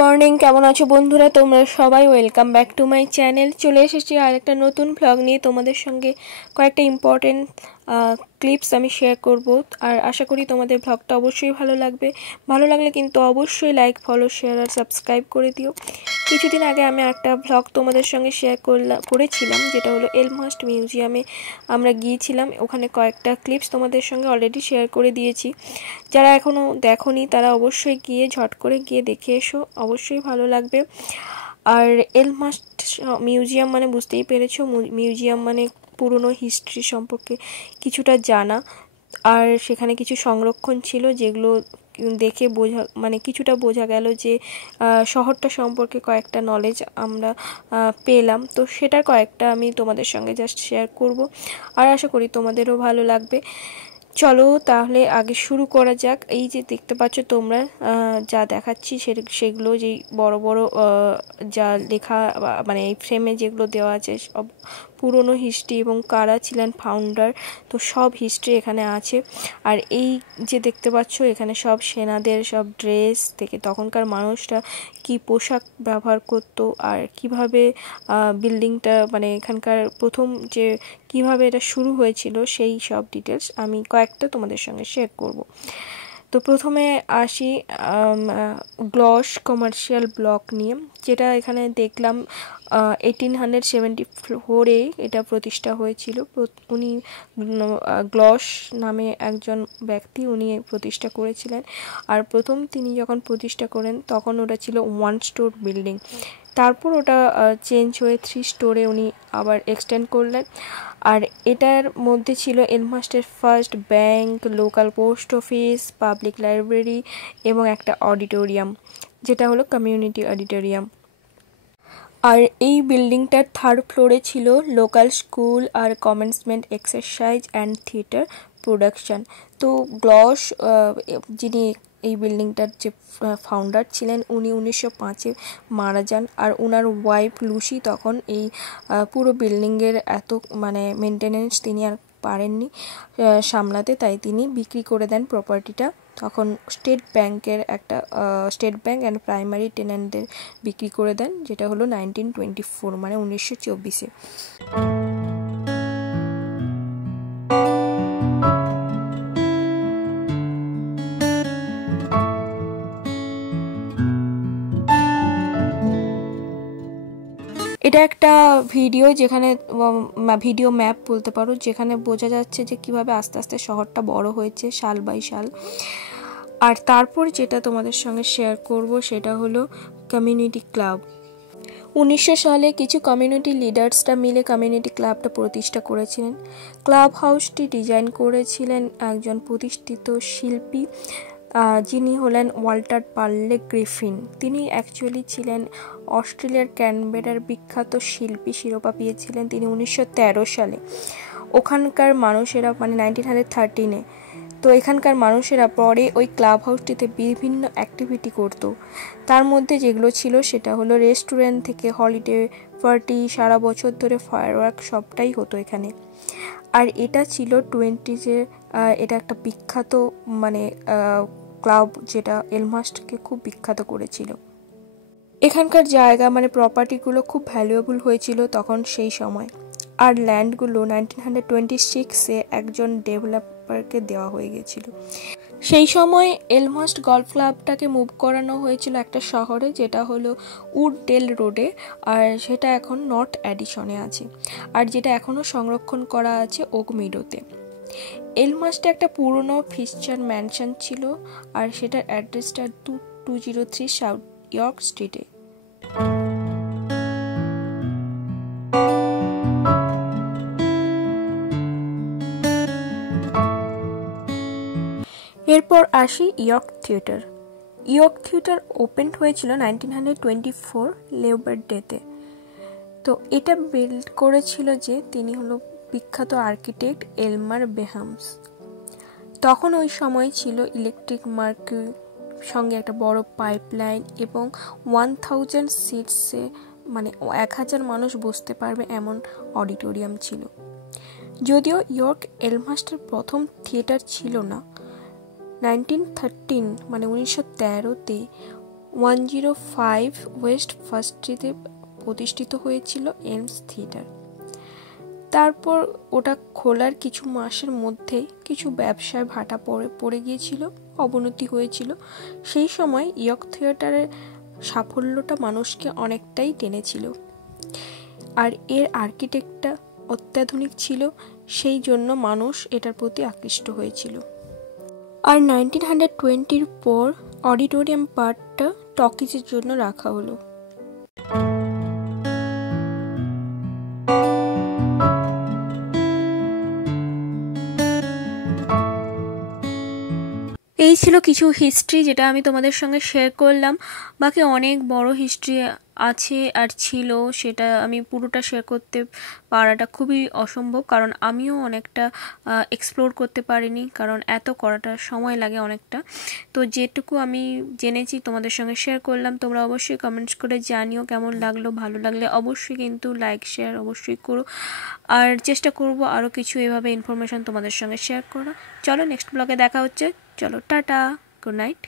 Morning, কেমন আছো বন্ধুরা? তোমরা সবাই welcome back to my channel. চলে এসেছি আর একটা নতুন ভ্লগ নিয়ে। তোমাদের সঙ্গে কয়েকটা ইম্পর্টেন্ট ক্লিপস আমি শেয়ার করব, আর আশা করি তোমাদের ভ্লগটা অবশ্যই ভালো লাগবে। ভালো লাগলে কিন্তু অবশ্যই লাইক, ফলো, শেয়ার আর সাবস্ক্রাইব করে দিও। কিছুদিন আগে আমি একটা ভ্লগ তোমাদের সঙ্গে শেয়ার করেছিলাম, যেটা হলো এলমহাস্ট মিউজিয়ামে আমরা গিয়েছিলাম। ওখানে কয়েকটা ক্লিপস তোমাদের সঙ্গে অলরেডি শেয়ার করে দিয়েছি। যারা এখনও দেখোনি তারা অবশ্যই গিয়ে ঝট করে গিয়ে দেখে এসো, অবশ্যই ভালো লাগবে। আর এলমহাস্ট মিউজিয়াম মানে বুঝতেই পেরেছো, মিউজিয়াম মানে পুরনো হিস্ট্রি সম্পর্কে কিছুটা জানা। আর সেখানে কিছু সংরক্ষণ ছিল যেগুলো দেখে কিছুটা বোঝা গেল যে শহরটা সম্পর্কে কয়েকটা নলেজ আমরা পেলাম। তো সেটার কয়েকটা আমি তোমাদের সঙ্গে জাস্ট শেয়ার করব, আর আশা করি তোমাদেরও ভালো লাগবে। চলো তাহলে আগে শুরু করা যাক। এই যে দেখতে পাচ্ছ তোমরা, যা দেখাচ্ছি সেগুলো যেই বড় বড় যা লেখা মানে এই ফ্রেমে যেগুলো দেওয়া আছে সব পুরনো হিস্ট্রি এবং কারা ছিলেন ফাউন্ডার, তো সব হিস্ট্রি এখানে আছে। আর এই যে দেখতে পাচ্ছ এখানে সব সেনাদের সব ড্রেস থেকে তখনকার মানুষরা কি পোশাক ব্যবহার করতো, আর কিভাবে বিল্ডিংটা মানে এখানকার প্রথম যে কিভাবে এটা শুরু হয়েছিল সেই সব ডিটেলস আমি কয়েকটা তোমাদের সঙ্গে শেয়ার করব। তো প্রথমে আসি গ্লস কমার্শিয়াল ব্লক নিয়ে, যেটা এখানে দেখলাম 1874-এ এটা প্রতিষ্ঠা হয়েছিল। উনি গ্লস নামে একজন ব্যক্তি, উনি প্রতিষ্ঠা করেছিলেন। আর প্রথম তিনি যখন প্রতিষ্ঠা করেন তখন ওটা ছিল 1 স্টোর বিল্ডিং। তারপর ওটা চেঞ্জ হয়ে 3 স্টোরে উনি আবার এক্সটেন্ড করলেন। আর এটার মধ্যে ছিল এলমহাস্টের first bank, local post office, public library এবং একটা অডিটোরিয়াম, যেটা হলো কমিউনিটি অডিটোরিয়াম। আর এই বিল্ডিংটার 3rd ফ্লোরে ছিল লোকাল স্কুল আর commencement exercise and theatre production. তো গ্লস যিনি এই বিল্ডিংটার যে ফাউন্ডার ছিলেন, উনি 1905-এ মারা যান। আর ওনার ওয়াইফ লুসি তখন এই পুরো বিল্ডিংয়ের এত মানে মেনটেনেন্স তিনি আর পারেননি সামলাতে, তাই তিনি বিক্রি করে দেন প্রপার্টিটা। তখন স্টেট ব্যাংক অ্যান্ড প্রাইমারি টেন্যান্টদের বিক্রি করে দেন, যেটা হলো 1924 মানে 1924-এ। এটা একটা ভিডিও, যেখানে ভিডিও ম্যাপ বলতে পারো, যেখানে বোঝা যাচ্ছে যে কিভাবে আস্তে আস্তে শহরটা বড় হয়েছে সাল বাই সাল। আর তারপর যেটা তোমাদের সঙ্গে শেয়ার করব সেটা হলো কমিউনিটি ক্লাব। 1900 সালে কিছু কমিউনিটি লিডার্সরা মিলে কমিউনিটি ক্লাবটা প্রতিষ্ঠা করেছিলেন। ক্লাব হাউসটি ডিজাইন করেছিলেন একজন প্রতিষ্ঠিত শিল্পী, যিনি হলেন ওয়াল্টার পার্লে গ্রিফিন। তিনি অ্যাকচুয়ালি ছিলেন অস্ট্রেলিয়ার ক্যানবেরার বিখ্যাত শিল্পী, শিরোপা পেয়েছিলেন তিনি 1913 সালে। ওখানকার মানুষেরা মানে 1913-এ, তো এখানকার মানুষেরা পরে ওই ক্লাব হাউসটিতে বিভিন্ন অ্যাক্টিভিটি করতো। তার মধ্যে যেগুলো ছিল সেটা হলো রেস্টুরেন্ট থেকে হলিডে পার্টি, সারা বছর ধরে ফায়ারওয়ার্ক সবটাই হতো এখানে। আর এটা ছিল 20-যে এটা একটা বিখ্যাত মানে ক্লাব, যেটা এলমহাস্টকে খুব বিখ্যাত করেছিল। এখানকার জায়গা মানে প্রপার্টিগুলো খুব ভ্যালুয়েবল হয়েছিল তখন সেই সময়। আর ল্যান্ডগুলো 1926-এ একজন ডেভেলপারকে দেওয়া হয়ে গেছিল। সেই সময় এলমহাস্ট গল্ফ ক্লাবটাকে মুভ করানো হয়েছিল একটা শহরে, যেটা হলো উডডেল রোডে। আর সেটা এখন নর্থ অ্যাডিশনে আছে, আর যেটা এখনও সংরক্ষণ করা আছে ওকমিডোতে। এলমহাস্টে একটা পুরনো ফিশচার ম্যানশন ছিল, আর সেটার অ্যাড্রেসটা 203 সাউথ ইয়র্ক স্ট্রিটে। এরপর আসি York theatre. York theatre open হয়েছিল 1924 লেবার ডেতে। তো এটা বিল্ড করেছিল যে তিনি হলো বিখ্যাত আর্কিটেক্ট এলমার বেহামস। তখন ওই সময় ছিল ইলেকট্রিক মার্কিউরি সঙ্গে একটা বড় পাইপলাইন এবং 1000 সিটসে মানে 1000 মানুষ বসতে পারবে এমন অডিটোরিয়াম ছিল। যদিও ইয়র্ক এলমহাস্টের প্রথম থিয়েটার ছিল না, 1913 মানে 1913-তে 105 ওয়েস্ট ফার্স্ট স্ট্রিটে প্রতিষ্ঠিত হয়েছিল এমস থিয়েটার। তারপর ওটা খোলার কিছু মাসের মধ্যেই কিছু ব্যবসায় ভাটা পড়ে গিয়েছিল, অবনতি হয়েছিল। সেই সময় ইয়র্ক থিয়েটারের সাফল্যটা মানুষকে অনেকটাই টেনেছিল, আর এর আর্কিটেক্টটা অত্যাধুনিক ছিল, সেই জন্য মানুষ এটার প্রতি আকৃষ্ট হয়েছিল। আর 1920 পর অডিটোরিয়াম পার্টটা টকিজের জন্য রাখা হলো। এই ছিল কিছু হিস্ট্রি যেটা আমি তোমাদের সঙ্গে শেয়ার করলাম। বাকি অনেক বড় হিস্ট্রি আছে আর ছিল, সেটা আমি পুরোটা শেয়ার করতে পারাটা খুবই অসম্ভব, কারণ আমিও অনেকটা এক্সপ্লোর করতে পারিনি, কারণ এত করাটা সময় লাগে অনেকটা। তো যেটুকু আমি জেনেছি তোমাদের সঙ্গে শেয়ার করলাম। তোমরা অবশ্যই কমেন্টস করে জানিও কেমন লাগলো। ভালো লাগলে অবশ্যই কিন্তু লাইক শেয়ার অবশ্যই করো, আর চেষ্টা করব আরও কিছু এভাবে ইনফরমেশন তোমাদের সঙ্গে শেয়ার করা। চলো নেক্সট ব্লগে দেখা হচ্ছে। চলো টাটা, গুড নাইট।